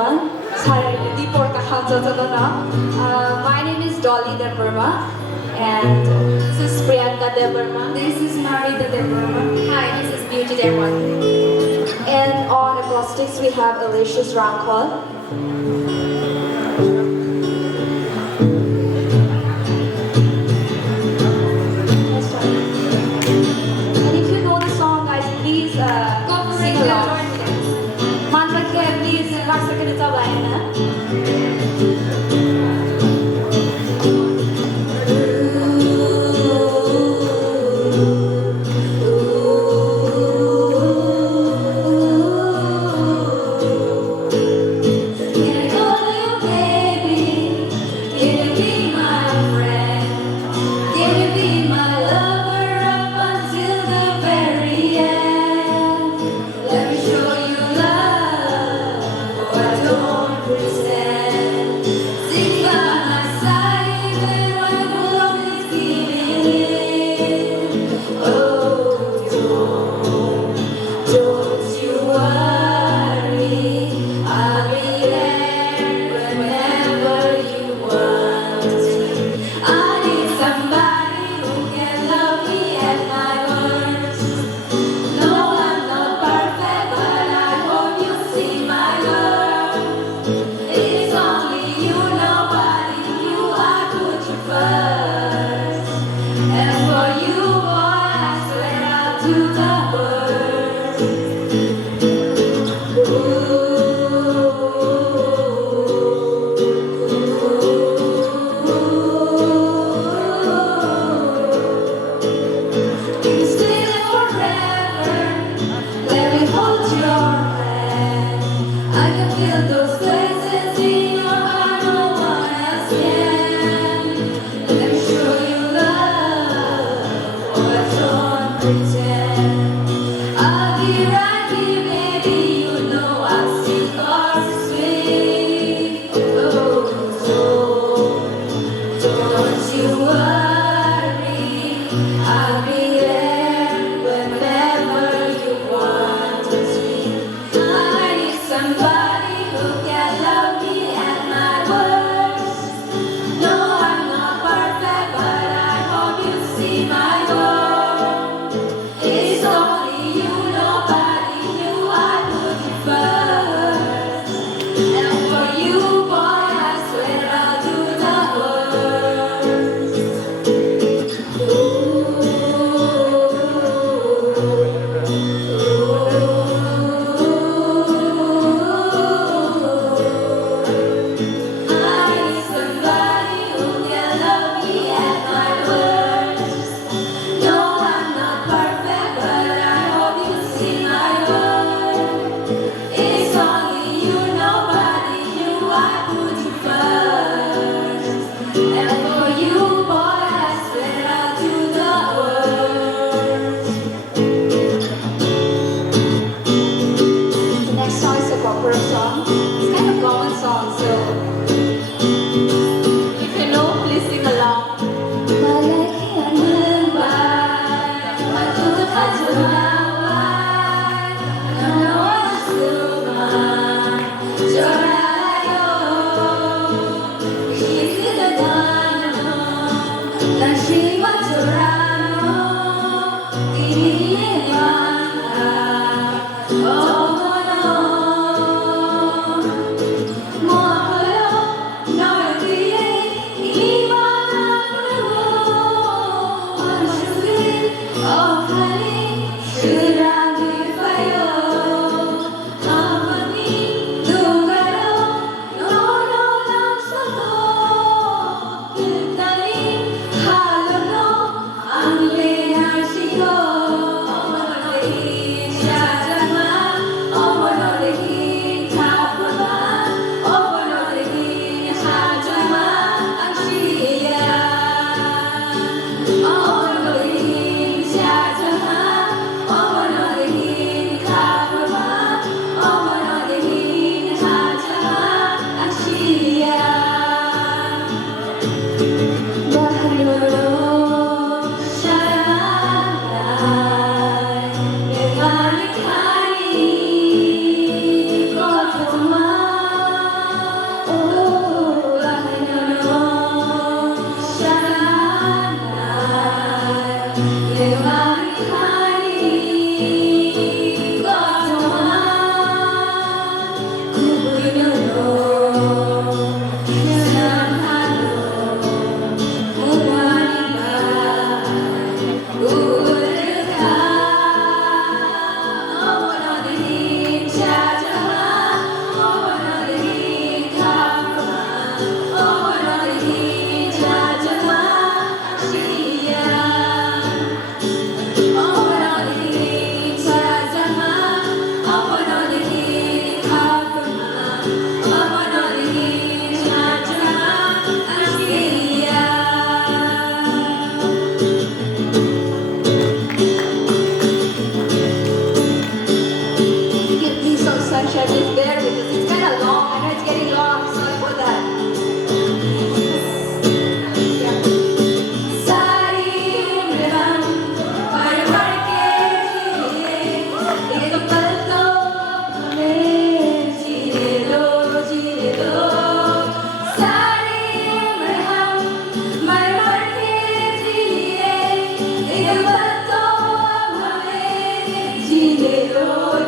My name is Dolly Deburma, and this is Priyanka Deburma. This is Marita Deburma. Hi, this is Beauty Deburma. And on acoustics we have Alicia's Rankol. And if you know the song, guys, please sing along. Mantra ke, please, rasa ke nita bayan na. We're gonna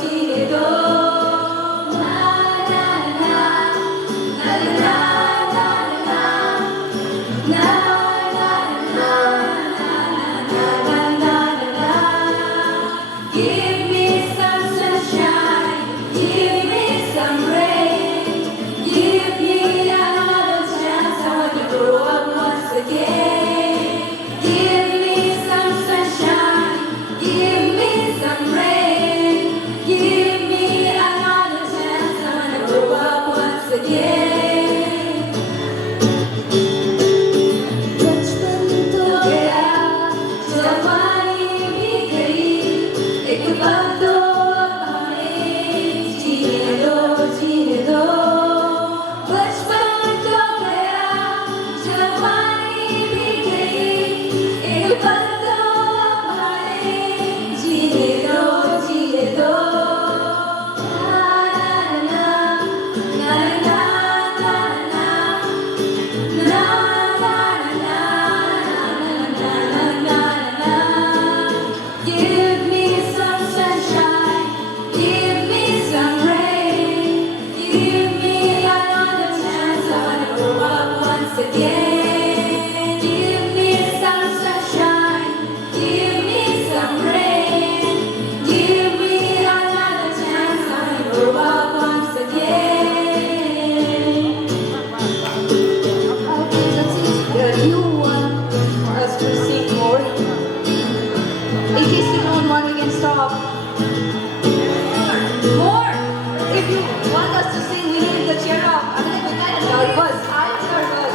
지내도 Give me some sunshine, give me some rain, give me another chance. I want to grow up once again. Give me some sunshine, give me some rain, give me another chance. I want to grow up once again. बचपन तो गया जवानी भी गई एक बार तो हमें जीने दो बचपन तो गया जवानी भी गई एक बार तो हमें जीने दो ना ना ना ना ना Give me some sunshine, give me some rain, give me another chance. I wanna grow up once again. Give me some sunshine, give me some rain, give me another chance. I wanna grow up once again. Okay, that's it. Do you want us to sing more? In case you don't want, we can stop. More! If you want us to sing, we need the cheer up. I'm like, we're kind of nervous. I'm nervous.